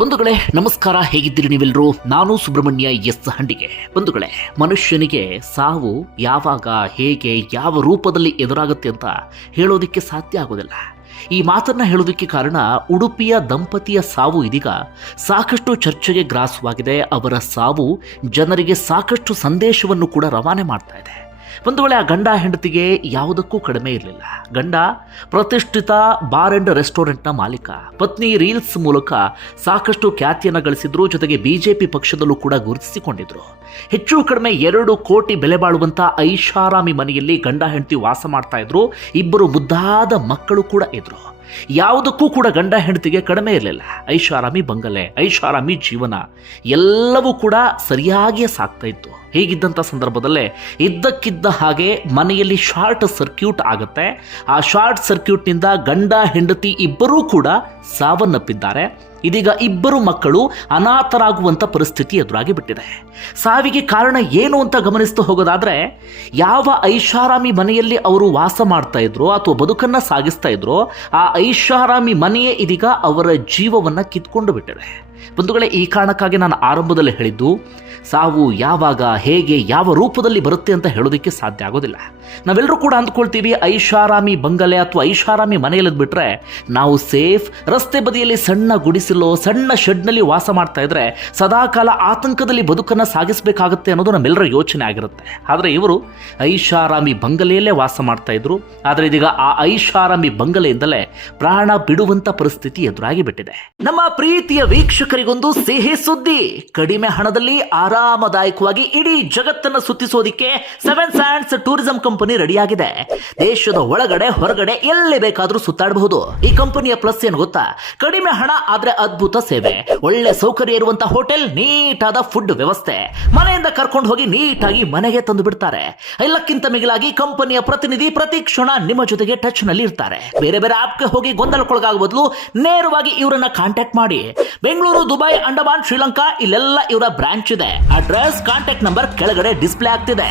ಬಂಧುಗಳೇ, ನಮಸ್ಕಾರ, ಹೇಗಿದ್ದೀರಿ ನೀವೆಲ್ಲರೂ? ನಾನು ಸುಬ್ರಹ್ಮಣ್ಯ ಎಸ್ ಹಂಡಿಗೆ. ಬಂಧುಗಳೇ, ಮನುಷ್ಯನಿಗೆ ಸಾವು ಯಾವಾಗ, ಹೇಗೆ, ಯಾವ ರೂಪದಲ್ಲಿ ಎದುರಾಗುತ್ತೆ ಅಂತ ಹೇಳೋದಕ್ಕೆ ಸಾಧ್ಯ ಆಗೋದಿಲ್ಲ. ಈ ಮಾತನ್ನ ಹೇಳೋದಕ್ಕೆ ಕಾರಣ ಉಡುಪಿಯ ದಂಪತಿಯ ಸಾವು ಇದೀಗ ಸಾಕಷ್ಟು ಚರ್ಚೆಗೆ ಗ್ರಾಸವಾಗಿದೆ. ಅವರ ಸಾವು ಜನರಿಗೆ ಸಾಕಷ್ಟು ಸಂದೇಶವನ್ನು ಕೂಡ ರವಾನೆ ಮಾಡ್ತಾ ಇದೆ. ಒಂದು ವೇಳೆ ಆ ಗಂಡ ಹೆಂಡತಿಗೆ ಯಾವುದಕ್ಕೂ ಕಡಿಮೆ ಇರಲಿಲ್ಲ. ಗಂಡ ಪ್ರತಿಷ್ಠಿತ ಬಾರ್ ಅಂಡ್ ರೆಸ್ಟೋರೆಂಟ್ನ ಮಾಲೀಕ. ಪತ್ನಿ ರೀಲ್ಸ್ ಮೂಲಕ ಸಾಕಷ್ಟು ಖ್ಯಾತಿಯನ್ನು ಗಳಿಸಿದ್ರು, ಜೊತೆಗೆ ಬಿಜೆಪಿ ಪಕ್ಷದಲ್ಲೂ ಕೂಡ ಗುರುತಿಸಿಕೊಂಡಿದ್ರು. ಹೆಚ್ಚು ಕಡಿಮೆ ಎರಡು ಕೋಟಿ ಬೆಲೆ ಬಾಳುವಂಥ ಐಷಾರಾಮಿ ಮನೆಯಲ್ಲಿ ಗಂಡ ಹೆಂಡತಿ ವಾಸ ಮಾಡ್ತಾ ಇದ್ರು. ಇಬ್ಬರು ಮುದ್ದಾದ ಮಕ್ಕಳು ಕೂಡ ಇದ್ರು. ಯಾವುದಕ್ಕೂ ಕೂಡ ಗಂಡ ಹೆಂಡತಿಗೆ ಕಡಿಮೆ ಇರಲಿಲ್ಲ. ಐಷಾರಾಮಿ ಬಂಗಲೆ, ಐಷಾರಾಮಿ ಜೀವನ ಎಲ್ಲವೂ ಕೂಡ ಸರಿಯಾಗಿಯೇ ಸಾಕ್ತಾ ಇತ್ತು. ಹೀಗಿದ್ದಂಥ ಸಂದರ್ಭದಲ್ಲೇ ಇದ್ದಕ್ಕಿದ್ದ ಹಾಗೆ ಮನೆಯಲ್ಲಿ ಶಾರ್ಟ್ ಸರ್ಕ್ಯೂಟ್ ಆಗುತ್ತೆ. ಆ ಶಾರ್ಟ್ ಸರ್ಕ್ಯೂಟ್ನಿಂದ ಗಂಡ, ಹೆಂಡತಿ ಇಬ್ಬರೂ ಕೂಡ ಸಾವನ್ನಪ್ಪಿದ್ದಾರೆ. ಇದೀಗ ಇಬ್ಬರು ಮಕ್ಕಳು ಅನಾಥರಾಗುವಂಥ ಪರಿಸ್ಥಿತಿ ಎದುರಾಗಿ ಬಿಟ್ಟಿದೆ. ಸಾವಿಗೆ ಕಾರಣ ಏನು ಅಂತ ಗಮನಿಸ್ತಾ ಹೋಗೋದಾದ್ರೆ, ಯಾವ ಐಷಾರಾಮಿ ಮನೆಯಲ್ಲಿ ಅವರು ವಾಸ ಮಾಡ್ತಾ ಇದ್ರು ಅಥವಾ ಬದುಕನ್ನ ಸಾಗಿಸ್ತಾ ಇದ್ರು, ಆ ಐಷಾರಾಮಿ ಮನೆಯೇ ಇದೀಗ ಅವರ ಜೀವವನ್ನ ಕಿತ್ಕೊಂಡು ಬಿಟ್ಟಿದೆ. ಬಂಧುಗಳೇ, ಈ ಕಾರಣಕ್ಕಾಗಿ ನಾನು ಆರಂಭದಲ್ಲಿ ಹೇಳಿದ್ದು, ಸಾವು ಯಾವಾಗ, ಹೇಗೆ, ಯಾವ ರೂಪದಲ್ಲಿ ಬರುತ್ತೆ ಅಂತ ಹೇಳೋದಕ್ಕೆ ಸಾಧ್ಯ ಆಗೋದಿಲ್ಲ. ನಾವೆಲ್ಲರೂ ಕೂಡ ಅಂದ್ಕೊಳ್ತೀವಿ, ಐಷಾರಾಮಿ ಬಂಗಲೆ ಅಥವಾ ಐಷಾರಾಮಿ ಮನೆಯಲ್ಲಿ ಬಿಟ್ರೆ ನಾವು ಸೇಫ್, ರಸ್ತೆ ಬದಿಯಲ್ಲಿ ಸಣ್ಣ ಗುಡಿಸಲು ಸಣ್ಣ ಶೆಡ್ನಲ್ಲಿ ವಾಸ ಮಾಡ್ತಾ ಇದ್ರೆ ಸದಾಕಾಲ ಆತಂಕದಲ್ಲಿ ಬದುಕನ್ನು ಸಾಗಿಸಬೇಕಾಗುತ್ತೆ ಅನ್ನೋದು ನಮ್ಮೆಲ್ಲರ ಯೋಚನೆ ಆಗಿರುತ್ತೆ. ಆದರೆ ಇವರು ಐಷಾರಾಮಿ ಬಂಗಲೆಯಲ್ಲೇ ವಾಸ ಮಾಡ್ತಾ ಇದ್ರು. ಆದರೆ ಇದೀಗ ಆ ಐಷಾರಾಮಿ ಬಂಗಲೆಯಿಂದಲೇ ಪ್ರಾಣ ಬಿಡುವಂತ ಪರಿಸ್ಥಿತಿ ಎದುರಾಗಿ ಬಿಟ್ಟಿದೆ. ನಮ್ಮ ಪ್ರೀತಿಯ ವೀಕ್ಷಕರಿಗೊಂದು ಸಿಹಿ ಸುದ್ದಿ. ಕಡಿಮೆ ಹಣದಲ್ಲಿ ಆರಾಮದಾಯಕವಾಗಿ ಇಡೀ ಜಗತ್ತನ್ನು ಸುತ್ತಿಸೋದಿಕ್ಕೆ ಸೆವೆನ್ ಸ್ಯಾಂಡ್ಸ್ ಟೂರಿಸಂ ಕಂಪನಿ ರೆಡಿಯಾಗಿದೆ. ದೇಶದ ಒಳಗಡೆ ಹೊರಗಡೆ ಎಲ್ಲಿ ಬೇಕಾದ್ರೂ ಸುತ್ತಾಡಬಹುದು. ಈ ಕಂಪನಿಯ ಪ್ಲಸ್ ಏನು ಗೊತ್ತಾ? ಕಡಿಮೆ ಹಣ ಆದ್ರೆ ಅದ್ಭುತ ಸೇವೆ. ಒಳ್ಳೆ ಸೌಕರ್ಯ ಇರುವಂತ ಹೋಟೆಲ್, ನೀಟಾದ ಫುಡ್ ವ್ಯವಸ್ಥೆ. ಮನೆಯಿಂದ ಕರ್ಕೊಂಡು ಹೋಗಿ ನೀಟಾಗಿ ಮನೆಗೆ ತಂದು ಬಿಡ್ತಾರೆ. ಎಲ್ಲಕ್ಕಿಂತ ಮಿಗಿಲಾಗಿ ಕಂಪನಿಯ ಪ್ರತಿನಿಧಿ ಪ್ರತಿ ಕ್ಷಣ ನಿಮ್ಮ ಜೊತೆಗೆ ಟಚ್ನಲ್ಲಿ ಇರ್ತಾರೆ. ಬೇರೆ ಬೇರೆ ಆಪ್ಗೆ ಹೋಗಿ ಗೊಂದಲಕ್ಕೊಳಗಾಗುವ ಬದಲು ನೇರವಾಗಿ ಇವರನ್ನ ಕಾಂಟ್ಯಾಕ್ಟ್ ಮಾಡಿ. ಬೆಂಗಳೂರು, ದುಬೈ, ಅಂಡಮಾನ್, ಶ್ರೀಲಂಕಾ, ಇಲ್ಲೆಲ್ಲ ಇವರ ಬ್ರಾಂಚ್ ಇದೆ. ಅಡ್ರೆಸ್ ಕಾಂಟ್ಯಾಕ್ಟ್ ನಂಬರ್ ಕೆಳಗಡೆ ಡಿಸ್ಪ್ಲೇ ಆಗ್ತಿದೆ.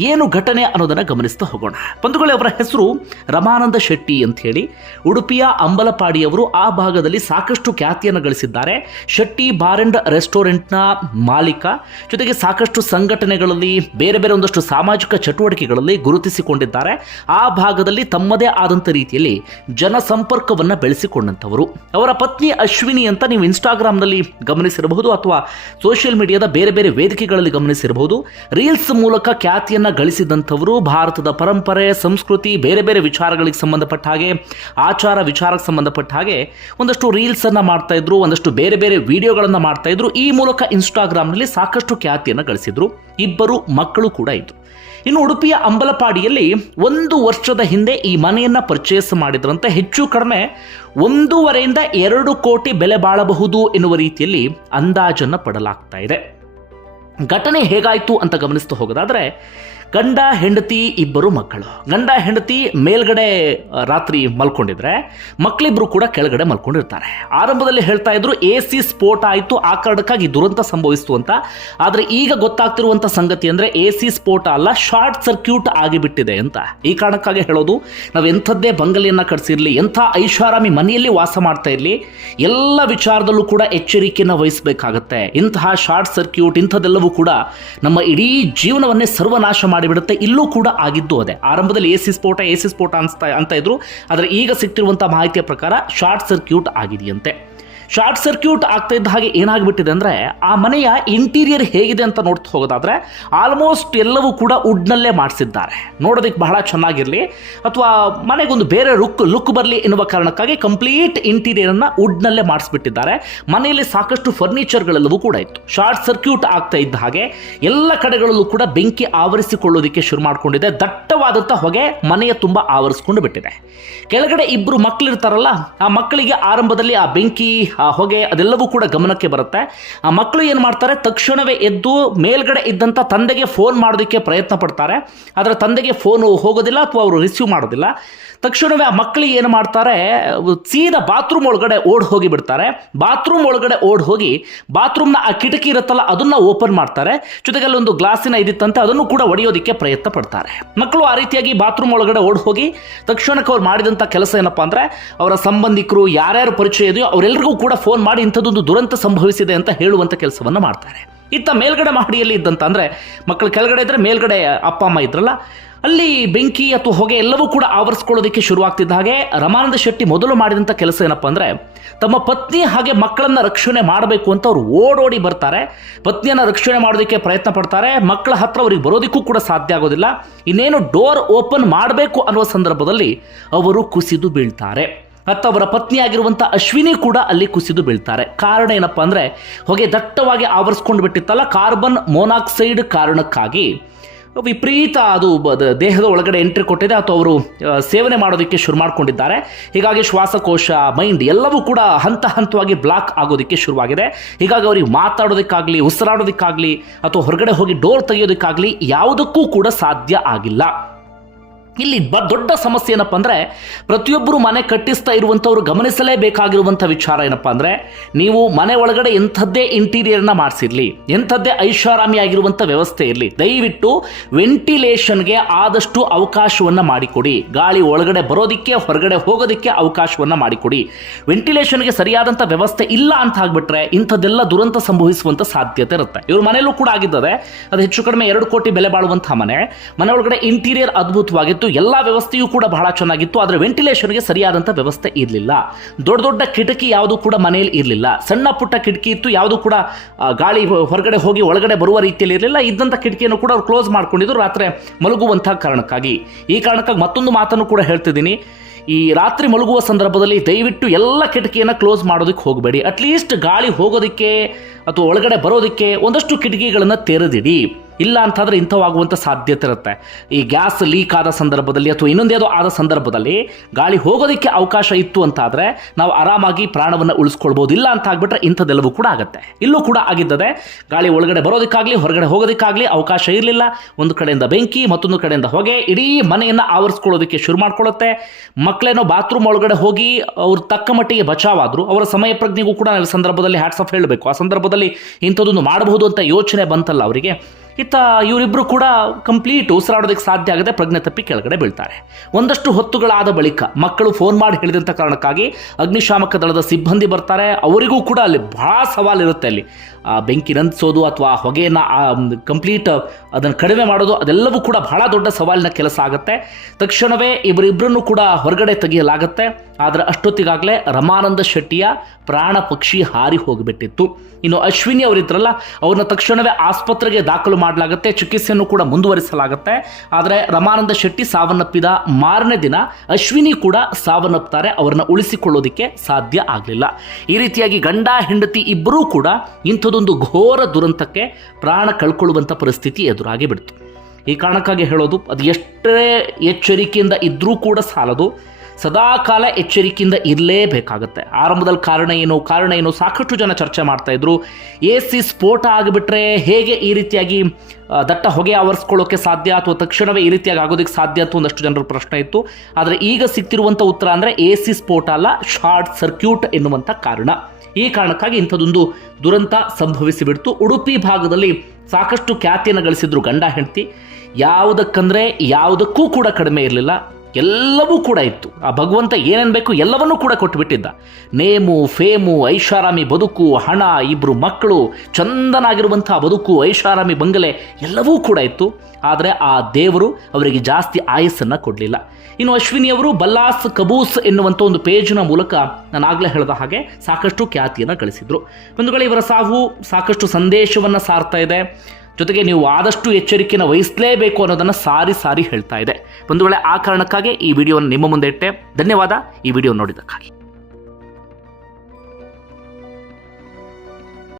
ಏನು ಘಟನೆ ಅನ್ನೋದನ್ನ ಗಮನಿಸ್ತಾ ಹೋಗೋಣ. ಬಂಧುಗಳೇ, ಅವರ ಹೆಸರು ರಮಾನಂದ ಶೆಟ್ಟಿ ಅಂತ ಹೇಳಿ. ಉಡುಪಿಯ ಅಂಬಲಪಾಡಿಯವರು ಆ ಭಾಗದಲ್ಲಿ ಸಾಕಷ್ಟು ಖ್ಯಾತಿಯನ್ನು ಗಳಿಸಿದ್ದಾರೆ. ಶೆಟ್ಟಿ ಬಾರ್ ಅಂಡ್ ರೆಸ್ಟೋರೆಂಟ್ನ ಮಾಲೀಕ. ಜೊತೆಗೆ ಸಾಕಷ್ಟು ಸಂಘಟನೆಗಳಲ್ಲಿ, ಬೇರೆ ಬೇರೆ ಒಂದಷ್ಟು ಸಾಮಾಜಿಕ ಚಟುವಟಿಕೆಗಳಲ್ಲಿ ಗುರುತಿಸಿಕೊಂಡಿದ್ದಾರೆ. ಆ ಭಾಗದಲ್ಲಿ ತಮ್ಮದೇ ಆದಂಥ ರೀತಿಯಲ್ಲಿ ಜನಸಂಪರ್ಕವನ್ನು ಬೆಳೆಸಿಕೊಂಡಂಥವರು. ಅವರ ಪತ್ನಿ ಅಶ್ವಿನಿ ಅಂತ ನೀವು ಇನ್ಸ್ಟಾಗ್ರಾಮ್ನಲ್ಲಿ ಗಮನಿಸಿರಬಹುದು ಅಥವಾ ಸೋಷಿಯಲ್ ಮೀಡಿಯಾದ ಬೇರೆ ಬೇರೆ ವೇದಿಕೆಗಳಲ್ಲಿ ಗಮನಿಸಿರಬಹುದು. ರೀಲ್ಸ್ ಮೂಲಕ ಖ್ಯಾತಿಯನ್ನ ಗಳಿಸಿದಂಥವರು ಭಾರತದ ಪರಂಪರೆ, ಸಂಸ್ಕೃತಿ, ಬೇರೆ ಬೇರೆ ವಿಚಾರಗಳಿಗೆ ಸಂಬಂಧಪಟ್ಟ ಹಾಗೆ, ಆಚಾರ ವಿಚಾರಕ್ಕೆ ಸಂಬಂಧಪಟ್ಟ ಹಾಗೆ ಒಂದಷ್ಟು ರೀಲ್ಸನ್ನು ಮಾಡ್ತಾಯಿದ್ರು ಒಂದಷ್ಟು ಬೇರೆ ಬೇರೆ ವಿಡಿಯೋಗಳನ್ನು ಮಾಡ್ತಾ ಇದ್ರು. ಈ ಮೂಲಕ ಇನ್ಸ್ಟಾಗ್ರಾಮ್ನಲ್ಲಿ ಸಾಕಷ್ಟು ಖ್ಯಾತಿಯನ್ನು ಗಳಿಸಿದರು. ಇಬ್ಬರು ಮಕ್ಕಳು ಕೂಡ ಇದ್ರು. ಇನ್ನು ಉಡುಪಿಯ ಅಂಬಲಪಾಡಿಯಲ್ಲಿ ಒಂದು ವರ್ಷದ ಹಿಂದೆ ಈ ಮನೆಯನ್ನು ಪರ್ಚೇಸ್ ಮಾಡಿದ್ರಂತೆ. ಹೆಚ್ಚು ಕಡಿಮೆ ಒಂದೂವರೆಯಿಂದ ಎರಡು ಕೋಟಿ ಬೆಲೆ ಬಾಳಬಹುದು ಎನ್ನುವ ರೀತಿಯಲ್ಲಿ ಅಂದಾಜನ್ನು ಪಡಲಾಗ್ತಾ ಇದೆ. ಘಟನೆ ಹೇಗಾಯಿತು ಅಂತ ಗಮನಿಸ್ತಾ ಹೋಗೋದಾದ್ರೆ ಗಂಡ, ಹೆಂಡತಿ ಇಬ್ಬರು ಮಕ್ಕಳು. ಗಂಡ, ಹೆಂಡತಿ ಮೇಲ್ಗಡೆ ರಾತ್ರಿ ಮಲ್ಕೊಂಡಿದ್ರೆ ಮಕ್ಕಳಿಬ್ರು ಕೂಡ ಕೆಳಗಡೆ ಮಲ್ಕೊಂಡಿರ್ತಾರೆ. ಆರಂಭದಲ್ಲಿ ಹೇಳ್ತಾ ಇದ್ರು, ಎ ಸಿ ಸ್ಫೋಟ ಆಯಿತು, ಆ ಕಾರಣಕ್ಕಾಗಿ ದುರಂತ ಸಂಭವಿಸ್ತು ಅಂತ. ಆದರೆ ಈಗ ಗೊತ್ತಾಗ್ತಿರುವಂಥ ಸಂಗತಿ ಅಂದರೆ, ಎ ಸಿ ಸ್ಫೋಟ ಅಲ್ಲ, ಶಾರ್ಟ್ ಸರ್ಕ್ಯೂಟ್ ಆಗಿಬಿಟ್ಟಿದೆ ಅಂತ. ಈ ಕಾರಣಕ್ಕಾಗಿ ಹೇಳೋದು, ನಾವು ಎಂಥದ್ದೇ ಬಂಗಲೆಯನ್ನು ಕಟ್ಸಿರಲಿ, ಎಂಥ ಐಷಾರಾಮಿ ಮನೆಯಲ್ಲಿ ವಾಸ ಮಾಡ್ತಾ ಇರಲಿ, ಎಲ್ಲ ವಿಚಾರದಲ್ಲೂ ಕೂಡ ಎಚ್ಚರಿಕೆಯನ್ನು ವಹಿಸಬೇಕಾಗತ್ತೆ. ಇಂತಹ ಶಾರ್ಟ್ ಸರ್ಕ್ಯೂಟ್, ಇಂಥದ್ದೆಲ್ಲವೂ ಕೂಡ ನಮ್ಮ ಇಡೀ ಜೀವನವನ್ನೇ ಸರ್ವನಾಶ ಮಾಡಿಬಿಡುತ್ತೆ. ಇಲ್ಲೂ ಕೂಡ ಆಗಿದ್ದು ಅದೇ. ಆರಂಭದಲ್ಲಿ ಎ ಸಿ ಸ್ಫೋಟ, ಎ ಸಿ ಸ್ಫೋಟ ಅನ್ಸ್ತಾ, ಅಂತ ಇದ್ರು. ಆದರೆ ಈಗ ಸಿಕ್ತಿರುವಂತಹ ಮಾಹಿತಿಯ ಪ್ರಕಾರ ಶಾರ್ಟ್ ಸರ್ಕ್ಯೂಟ್ ಆಗಿದೆಯಂತೆ. ಶಾರ್ಟ್ ಸರ್ಕ್ಯೂಟ್ ಆಗ್ತಾ ಇದ್ದ ಹಾಗೆ ಏನಾಗ್ಬಿಟ್ಟಿದೆ ಅಂದರೆ ಆ ಮನೆಯ ಇಂಟೀರಿಯರ್ ಹೇಗಿದೆ ಅಂತ ನೋಡ್ತಾ ಹೋಗೋದಾದ್ರೆ ಆಲ್ಮೋಸ್ಟ್ ಎಲ್ಲವೂ ಕೂಡ ವುಡ್ನಲ್ಲೇ ಮಾಡಿಸಿದ್ದಾರೆ. ನೋಡೋದಕ್ಕೆ ಬಹಳ ಚೆನ್ನಾಗಿರಲಿ. ಅಥವಾ ಮನೆಗೊಂದು ಬೇರೆ ಲುಕ್ ಲುಕ್ ಬರಲಿ ಎನ್ನುವ ಕಾರಣಕ್ಕಾಗಿ ಕಂಪ್ಲೀಟ್ ಇಂಟೀರಿಯರನ್ನು ವುಡ್ನಲ್ಲೇ ಮಾಡಿಸ್ಬಿಟ್ಟಿದ್ದಾರೆ. ಮನೆಯಲ್ಲಿ ಸಾಕಷ್ಟು ಫರ್ನಿಚರ್ಗಳೆಲ್ಲವೂ ಕೂಡ ಇತ್ತು. ಶಾರ್ಟ್ ಸರ್ಕ್ಯೂಟ್ ಆಗ್ತಾ ಇದ್ದ ಹಾಗೆ ಎಲ್ಲ ಕಡೆಗಳಲ್ಲೂ ಕೂಡ ಬೆಂಕಿ ಆವರಿಸಿಕೊಳ್ಳೋದಕ್ಕೆ ಶುರು ಮಾಡಿಕೊಂಡಿದೆ. ದಟ್ಟವಾದಂಥ ಹೊಗೆ ಮನೆಯ ತುಂಬ ಆವರಿಸ್ಕೊಂಡು ಬಿಟ್ಟಿದೆ. ಕೆಳಗಡೆ ಇಬ್ಬರು ಮಕ್ಕಳಿರ್ತಾರಲ್ಲ ಆ ಮಕ್ಕಳಿಗೆ ಆರಂಭದಲ್ಲಿ ಆ ಬೆಂಕಿ ಆ ಹೊಗೆ ಅದೆಲ್ಲವೂ ಕೂಡ ಗಮನಕ್ಕೆ ಬರುತ್ತೆ. ಆ ಮಕ್ಕಳು ಏನು ಮಾಡ್ತಾರೆ, ತಕ್ಷಣವೇ ಎದ್ದು ಮೇಲ್ಗಡೆ ಇದ್ದಂಥ ತಂದೆಗೆ ಫೋನ್ ಮಾಡೋದಕ್ಕೆ ಪ್ರಯತ್ನ ಪಡ್ತಾರೆ. ಆದರೆ ತಂದೆಗೆ ಫೋನು ಹೋಗೋದಿಲ್ಲ ಅಥವಾ ಅವರು ರಿಸೀವ್ ಮಾಡೋದಿಲ್ಲ. ತಕ್ಷಣವೇ ಆ ಮಕ್ಕಳು ಏನು ಮಾಡ್ತಾರೆ, ಸೀದಾ ಬಾತ್ರೂಮ್ ಒಳಗಡೆ ಓಡ್ ಹೋಗಿ ಬಿಡ್ತಾರೆ. ಬಾತ್ರೂಮ್ ಒಳಗಡೆ ಓಡ್ ಹೋಗಿ ಬಾತ್ರೂಮ್ನ ಆ ಕಿಟಕಿ ಇರುತ್ತಲ್ಲ, ಅದನ್ನ ಓಪನ್ ಮಾಡ್ತಾರೆ. ಜೊತೆಗೆ ಅಲ್ಲೊಂದು ಗ್ಲಾಸಿನ ಇದಿತ್ತಂತೆ, ಅದನ್ನು ಕೂಡ ಒಡೆಯೋದಕ್ಕೆ ಪ್ರಯತ್ನ ಪಡ್ತಾರೆ. ಮಕ್ಕಳು ಆ ರೀತಿಯಾಗಿ ಬಾತ್ರೂಮ್ ಒಳಗಡೆ ಓಡ್ ಹೋಗಿ, ತಕ್ಷಣಕ್ಕೆ ಅವ್ರು ಮಾಡಿದಂಥ ಕೆಲಸ ಏನಪ್ಪಾ ಅಂದ್ರೆ, ಅವರ ಸಂಬಂಧಿಕರು ಯಾರ್ಯಾರು ಪರಿಚಯ ಇದೆಯೋ ಅವರೆಲ್ಲರಿಗೂ ಕೂಡ ಕೂಡ ಫೋನ್ ಮಾಡಿ ಇಂಥದ್ದೊಂದು ದುರಂತ ಸಂಭವಿಸಿದೆ ಅಂತ ಹೇಳುವಂಥ ಕೆಲಸವನ್ನು ಮಾಡ್ತಾರೆ. ಇತ್ತ ಮೇಲ್ಗಡೆ ಮಹಡಿಯಲ್ಲಿ ಇದ್ದಂತ ಅಂದರೆ ಮಕ್ಕಳು ಕೆಳಗಡೆ ಇದ್ದರೆ ಮೇಲ್ಗಡೆ ಅಪ್ಪ, ಅಮ್ಮ ಇದ್ರಲ್ಲ, ಅಲ್ಲಿ ಬೆಂಕಿ ಅಥವಾ ಹೊಗೆ ಎಲ್ಲವೂ ಕೂಡ ಆವರಿಸ್ಕೊಳ್ಳೋದಕ್ಕೆ ಶುರುವಾಗ್ತಿದ್ದ ಹಾಗೆ ರಮಾನಂದ ಶೆಟ್ಟಿ ಮೊದಲು ಮಾಡಿದಂಥ ಕೆಲಸ ಏನಪ್ಪ ಅಂದರೆ, ತಮ್ಮ ಪತ್ನಿ ಹಾಗೆ ಮಕ್ಕಳನ್ನು ರಕ್ಷಣೆ ಮಾಡಬೇಕು ಅಂತ ಅವರು ಓಡೋಡಿ ಬರ್ತಾರೆ. ಪತ್ನಿಯನ್ನು ರಕ್ಷಣೆ ಮಾಡೋದಕ್ಕೆ ಪ್ರಯತ್ನ ಪಡ್ತಾರೆ. ಮಕ್ಕಳ ಹತ್ರ ಅವ್ರಿಗೆ ಬರೋದಕ್ಕೂ ಕೂಡ ಸಾಧ್ಯ ಆಗೋದಿಲ್ಲ. ಇನ್ನೇನು ಡೋರ್ ಓಪನ್ ಮಾಡಬೇಕು ಅನ್ನುವ ಸಂದರ್ಭದಲ್ಲಿ ಅವರು ಕುಸಿದು ಬೀಳ್ತಾರೆ. ಮತ್ತು ಅವರ ಪತ್ನಿಯಾಗಿರುವಂಥ ಅಶ್ವಿನಿ ಕೂಡ ಅಲ್ಲಿ ಕುಸಿದು ಬೀಳ್ತಾರೆ. ಕಾರಣ ಏನಪ್ಪ ಅಂದರೆ, ಹೊಗೆ ದಟ್ಟವಾಗಿ ಆವರಿಸ್ಕೊಂಡು ಬಿಟ್ಟಿತ್ತಲ್ಲ, ಕಾರ್ಬನ್ ಮೊನಾಕ್ಸೈಡ್ ಕಾರಣಕ್ಕಾಗಿ. ವಿಪರೀತ ಅದು ದೇಹದ ಒಳಗಡೆ ಎಂಟ್ರಿ ಕೊಟ್ಟಿದೆ, ಅಥವಾ ಅವರು ಸೇವನೆ ಮಾಡೋದಕ್ಕೆ ಶುರು ಮಾಡ್ಕೊಂಡಿದ್ದಾರೆ. ಹೀಗಾಗಿ ಶ್ವಾಸಕೋಶ ಮೈಂಡ್ ಎಲ್ಲವೂ ಕೂಡ ಹಂತ ಹಂತವಾಗಿ ಬ್ಲಾಕ್ ಆಗೋದಕ್ಕೆ ಶುರುವಾಗಿದೆ. ಹೀಗಾಗಿ ಅವರಿಗೆ ಮಾತಾಡೋದಕ್ಕಾಗಲಿ, ಉಸಿರಾಡೋದಕ್ಕಾಗಲಿ, ಅಥವಾ ಹೊರಗಡೆ ಹೋಗಿ ಡೋರ್ ತೆಗೆಯೋದಕ್ಕಾಗಲಿ ಯಾವುದಕ್ಕೂ ಕೂಡ ಸಾಧ್ಯ ಆಗಿಲ್ಲ. ಇಲ್ಲಿ ದೊಡ್ಡ ಸಮಸ್ಯೆ ಏನಪ್ಪ ಅಂದರೆ ಪ್ರತಿಯೊಬ್ಬರು ಮನೆ ಕಟ್ಟಿಸ್ತಾ ಇರುವಂಥವ್ರು ಗಮನಿಸಲೇಬೇಕಾಗಿರುವಂಥ ವಿಚಾರ ಏನಪ್ಪ ಅಂದರೆ ನೀವು ಮನೆ ಒಳಗಡೆ ಎಂಥದ್ದೇ ಇಂಟೀರಿಯರ್ನ ಮಾಡಿಸಿರಲಿ, ಎಂಥದ್ದೇ ಐಷಾರಾಮಿ ಆಗಿರುವಂಥ ವ್ಯವಸ್ಥೆ ಇರಲಿ, ದಯವಿಟ್ಟು ವೆಂಟಿಲೇಷನ್ಗೆ ಆದಷ್ಟು ಅವಕಾಶವನ್ನು ಮಾಡಿಕೊಡಿ. ಗಾಳಿ ಒಳಗಡೆ ಬರೋದಕ್ಕೆ, ಹೊರಗಡೆ ಹೋಗೋದಕ್ಕೆ ಅವಕಾಶವನ್ನು ಮಾಡಿಕೊಡಿ. ವೆಂಟಿಲೇಷನ್ಗೆ ಸರಿಯಾದಂಥ ವ್ಯವಸ್ಥೆ ಇಲ್ಲ ಅಂತ ಆಗ್ಬಿಟ್ರೆ ಇಂಥದ್ದೆಲ್ಲ ದುರಂತ ಸಂಭವಿಸುವಂಥ ಸಾಧ್ಯತೆ ಇರುತ್ತೆ. ಇವ್ರ ಮನೆಯಲ್ಲೂ ಕೂಡ ಆಗಿದ್ದಾರೆ. ಅದು ಹೆಚ್ಚು ಕಡಿಮೆ ಎರಡು ಕೋಟಿ ಬೆಲೆ ಬಾಳುವಂಥ ಮನೆ. ಮನೆ ಒಳಗಡೆ ಇಂಟೀರಿಯರ್ ಅದ್ಭುತವಾಗಿತ್ತು. ಎಲ್ಲ ವ್ಯವಸ್ಥೆಯೂ ಕೂಡ ಬಹಳ ಚೆನ್ನಾಗಿತ್ತು, ಆದರೆ ವೆಂಟಿಲೇಷನ್ಗೆ ಸರಿಯಾದಂಥ ವ್ಯವಸ್ಥೆ ಇರಲಿಲ್ಲ. ದೊಡ್ಡ ದೊಡ್ಡ ಕಿಟಕಿ ಯಾವುದು ಕೂಡ ಮನೆಯಲ್ಲಿ ಇರಲಿಲ್ಲ. ಸಣ್ಣ ಪುಟ್ಟ ಕಿಟಕಿ ಇತ್ತು, ಯಾವುದು ಕೂಡ ಗಾಳಿ ಹೊರಗಡೆ ಹೋಗಿ ಒಳಗಡೆ ಬರುವ ರೀತಿಯಲ್ಲಿ ಇರಲಿಲ್ಲ. ಇದ್ದಂಥ ಕಿಟಕಿಯನ್ನು ಕೂಡ ಅವ್ರು ಕ್ಲೋಸ್ ಮಾಡ್ಕೊಂಡಿದ್ರು, ರಾತ್ರಿ ಮಲಗುವಂಥ ಕಾರಣಕ್ಕಾಗಿ. ಈ ಕಾರಣಕ್ಕಾಗಿ ಮತ್ತೊಂದು ಮಾತನ್ನು ಕೂಡ ಹೇಳ್ತಿದ್ದೀನಿ. ಈ ರಾತ್ರಿ ಮಲಗುವ ಸಂದರ್ಭದಲ್ಲಿ ದಯವಿಟ್ಟು ಎಲ್ಲ ಕಿಟಕಿಯನ್ನು ಕ್ಲೋಸ್ ಮಾಡೋದಕ್ಕೆ ಹೋಗಬೇಡಿ. ಅಟ್ಲೀಸ್ಟ್ ಗಾಳಿ ಹೋಗೋದಕ್ಕೆ ಅಥವಾ ಒಳಗಡೆ ಬರೋದಕ್ಕೆ ಒಂದಷ್ಟು ಕಿಟಕಿಗಳನ್ನು ತೆರೆದಿಡಿ. ಇಲ್ಲ ಅಂತಾದ್ರೆ ಇಂಥವಾಗುವಂಥ ಸಾಧ್ಯತೆ ಇರುತ್ತೆ. ಈ ಗ್ಯಾಸ್ ಲೀಕ್ ಆದ ಸಂದರ್ಭದಲ್ಲಿ ಅಥವಾ ಇನ್ನೊಂದೇದೋ ಆದ ಸಂದರ್ಭದಲ್ಲಿ ಗಾಳಿ ಹೋಗೋದಕ್ಕೆ ಅವಕಾಶ ಇತ್ತು ಅಂತಾದರೆ ನಾವು ಆರಾಮಾಗಿ ಪ್ರಾಣವನ್ನು ಉಳಿಸ್ಕೊಳ್ಬೋದು. ಇಲ್ಲ ಅಂತ ಆಗ್ಬಿಟ್ರೆ ಇಂಥದ್ದೆಲ್ಲವೂ ಕೂಡ ಆಗುತ್ತೆ. ಇಲ್ಲೂ ಕೂಡ ಆಗಿದ್ದದೆ ಗಾಳಿ ಒಳಗಡೆ ಬರೋದಕ್ಕಾಗಲಿ, ಹೊರಗಡೆ ಹೋಗೋದಕ್ಕಾಗಲಿ ಅವಕಾಶ ಇರಲಿಲ್ಲ. ಒಂದು ಕಡೆಯಿಂದ ಬೆಂಕಿ, ಮತ್ತೊಂದು ಕಡೆಯಿಂದ ಹೊಗೆ, ಇಡೀ ಮನೆಯನ್ನು ಆವರಿಸ್ಕೊಳ್ಳೋದಕ್ಕೆ ಶುರು ಮಾಡ್ಕೊಳ್ಳುತ್ತೆ ಮಕ್ಕಳೇನೋ ಬಾತ್ರೂಮ್ ಒಳಗಡೆ ಹೋಗಿ ಅವ್ರು ತಕ್ಕ ಮಟ್ಟಿಗೆ ಬಚಾವಾದ್ರು, ಅವರ ಸಮಯ ಪ್ರಜ್ಞೆಗೂ ಕೂಡ ಸಂದರ್ಭದಲ್ಲಿ ಹ್ಯಾಟ್ಸ್ ಆಫ್ ಹೇಳಬೇಕು. ಆ ಸಂದರ್ಭದಲ್ಲಿ ಇಂಥದ್ದೊಂದು ಮಾಡಬಹುದು ಅಂತ ಯೋಚನೆ ಬಂತಲ್ಲ ಅವರಿಗೆ. ಇತ್ತ ಇವರಿಬ್ಬರು ಕೂಡ ಕಂಪ್ಲೀಟ್ ಉಸಿರಾಡೋದಕ್ಕೆ ಸಾಧ್ಯ ಆಗದೆ ಪ್ರಜ್ಞೆ ತಪ್ಪಿ ಕೆಳಗಡೆ ಬೀಳ್ತಾರೆ. ಒಂದಷ್ಟು ಹೊತ್ತುಗಳಾದ ಬಳಿಕ ಮಕ್ಕಳು ಫೋನ್ ಮಾಡಿ ಹೇಳಿದಂಥ ಕಾರಣಕ್ಕಾಗಿ ಅಗ್ನಿಶಾಮಕ ದಳದ ಸಿಬ್ಬಂದಿ ಬರ್ತಾರೆ. ಅವರಿಗೂ ಕೂಡ ಅಲ್ಲಿ ಭಾಳ ಸವಾಲು ಇರುತ್ತೆ ಅಲ್ಲಿ. ಆ ಬೆಂಕಿ ನಂದಿಸೋದು ಅಥವಾ ಹೊಗೆಯನ್ನು ಕಂಪ್ಲೀಟ್ ಅದನ್ನು ಕಡಿಮೆ ಮಾಡೋದು, ಅದೆಲ್ಲವೂ ಕೂಡ ಬಹಳ ದೊಡ್ಡ ಸವಾಲಿನ ಕೆಲಸ ಆಗುತ್ತೆ. ತಕ್ಷಣವೇ ಇವರಿಬ್ಬರನ್ನು ಕೂಡ ಹೊರಗಡೆ ತೆಗೆಯಲಾಗುತ್ತೆ. ಆದರೆ ಅಷ್ಟೊತ್ತಿಗಾಗಲೇ ರಮಾನಂದ ಶೆಟ್ಟಿಯ ಪ್ರಾಣ ಪಕ್ಷಿ ಹಾರಿ ಹೋಗಿಬಿಟ್ಟಿತ್ತು. ಇನ್ನು ಅಶ್ವಿನಿ ಅವರಿದ್ರಲ್ಲ, ಅವ್ರನ್ನ ತಕ್ಷಣವೇ ಆಸ್ಪತ್ರೆಗೆ ದಾಖಲು ಮಾಡಲಾಗುತ್ತೆ. ಚಿಕಿತ್ಸೆಯನ್ನು ಕೂಡ ಮುಂದುವರಿಸಲಾಗುತ್ತೆ. ಆದರೆ ರಮಾನಂದ ಶೆಟ್ಟಿ ಸಾವನ್ನಪ್ಪಿದ ಮಾರನೇ ದಿನ ಅಶ್ವಿನಿ ಕೂಡ ಸಾವನ್ನಪ್ತಾರೆ. ಅವರನ್ನು ಉಳಿಸಿಕೊಳ್ಳೋದಕ್ಕೆ ಸಾಧ್ಯ ಆಗಲಿಲ್ಲ. ಈ ರೀತಿಯಾಗಿ ಗಂಡ, ಹೆಂಡತಿ ಇಬ್ಬರೂ ಕೂಡ ಇಂಥದ್ದೊಂದು ಘೋರ ದುರಂತಕ್ಕೆ ಪ್ರಾಣ ಕಳ್ಕೊಳ್ಳುವಂಥ ಪರಿಸ್ಥಿತಿ ಎದುರಾಗಿ ಬಿಡ್ತು. ಈ ಕಾರಣಕ್ಕಾಗಿ ಹೇಳೋದು, ಅದು ಎಷ್ಟೇ ಎಚ್ಚರಿಕೆಯಿಂದ ಇದ್ದರೂ ಕೂಡ ಸಾಲದು. ಸದಾ ಕಾಲ ಎಚ್ಚರಿಕೆಯಿಂದ ಇರಲೇಬೇಕಾಗತ್ತೆ. ಆರಂಭದಲ್ಲಿ ಕಾರಣ ಏನು? ಕಾರಣ ಏನು? ಸಾಕಷ್ಟು ಜನ ಚರ್ಚೆ ಮಾಡ್ತಾ ಇದ್ರು. ಎ ಸಿ ಸ್ಫೋಟ ಆಗಿಬಿಟ್ರೆ ಹೇಗೆ ಈ ರೀತಿಯಾಗಿ ದಟ್ಟ ಹೊಗೆ ಆವರಿಸ್ಕೊಳ್ಳೋಕೆ ಸಾಧ್ಯ? ಅಥವಾ ತಕ್ಷಣವೇ ಈ ರೀತಿಯಾಗಿ ಆಗೋದಕ್ಕೆ ಸಾಧ್ಯ ಅಂತ ಒಂದಷ್ಟು ಜನರ ಪ್ರಶ್ನೆ ಇತ್ತು. ಆದರೆ ಈಗ ಸಿಕ್ತಿರುವಂಥ ಉತ್ತರ ಅಂದರೆ ಎ ಸಿ ಸ್ಫೋಟ ಅಲ್ಲ, ಶಾರ್ಟ್ ಸರ್ಕ್ಯೂಟ್ ಎನ್ನುವಂಥ ಕಾರಣ. ಈ ಕಾರಣಕ್ಕಾಗಿ ಇಂಥದ್ದೊಂದು ದುರಂತ ಸಂಭವಿಸಿಬಿಡ್ತು. ಉಡುಪಿ ಭಾಗದಲ್ಲಿ ಸಾಕಷ್ಟು ಖ್ಯಾತಿಯನ್ನು ಗಳಿಸಿದ್ರು ಗಂಡ ಹೆಂಡತಿ. ಯಾವುದಕ್ಕಂದ್ರೆ ಯಾವುದಕ್ಕೂ ಕೂಡ ಕಡಿಮೆ ಇರಲಿಲ್ಲ. ಎಲ್ಲವೂ ಕೂಡ ಇತ್ತು. ಆ ಭಗವಂತ ಏನೇನು ಬೇಕು ಎಲ್ಲವನ್ನೂ ಕೂಡ ಕೊಟ್ಟುಬಿಟ್ಟಿದ್ದ. ನೇಮು, ಫೇಮು, ಐಷಾರಾಮಿ, ಬದುಕು, ಹಣ ಇಬ್ಬರು ಮಕ್ಕಳು ಚಂದನಾಗಿರುವಂಥ ಬದುಕು, ಐಷಾರಾಮಿ ಬಂಗಲೆ ಎಲ್ಲವೂ ಕೂಡ ಇತ್ತು. ಆದರೆ ಆ ದೇವರು ಅವರಿಗೆ ಜಾಸ್ತಿ ಆಯಸ್ಸನ್ನು ಕೊಡಲಿಲ್ಲ. ಇನ್ನು ಅಶ್ವಿನಿಯವರು ಬಲ್ಲಾಸ್ ಕಬೂಸ್ ಎನ್ನುವಂಥ ಒಂದು ಪೇಜಿನ ಮೂಲಕ ನಾನು ಆಗಲೇ ಹೇಳಿದ ಹಾಗೆ ಸಾಕಷ್ಟು ಖ್ಯಾತಿಯನ್ನು ಗಳಿಸಿದರು. ವೇಳೆ ಇವರ ಸಾವು ಸಾಕಷ್ಟು ಸಂದೇಶವನ್ನು ಸಾರ್ತಾ ಇದೆ. ಜೊತೆಗೆ ನೀವು ಆದಷ್ಟು ಎಚ್ಚರಿಕೆಯನ್ನು ವಹಿಸಲೇಬೇಕು ಅನ್ನೋದನ್ನು ಸಾರಿ ಸಾರಿ ಹೇಳ್ತಾ ಇದೆ. ಒಂದು ವೇಳೆ ಆ ಕಾರಣಕ್ಕಾಗಿ ಈ ವಿಡಿಯೋವನ್ನು ನಿಮ್ಮ ಮುಂದೆ ಇಟ್ಟೆ. ಧನ್ಯವಾದ. ಈ ವಿಡಿಯೋ ನೋಡಿದ್ದಕ್ಕಾಗಿ.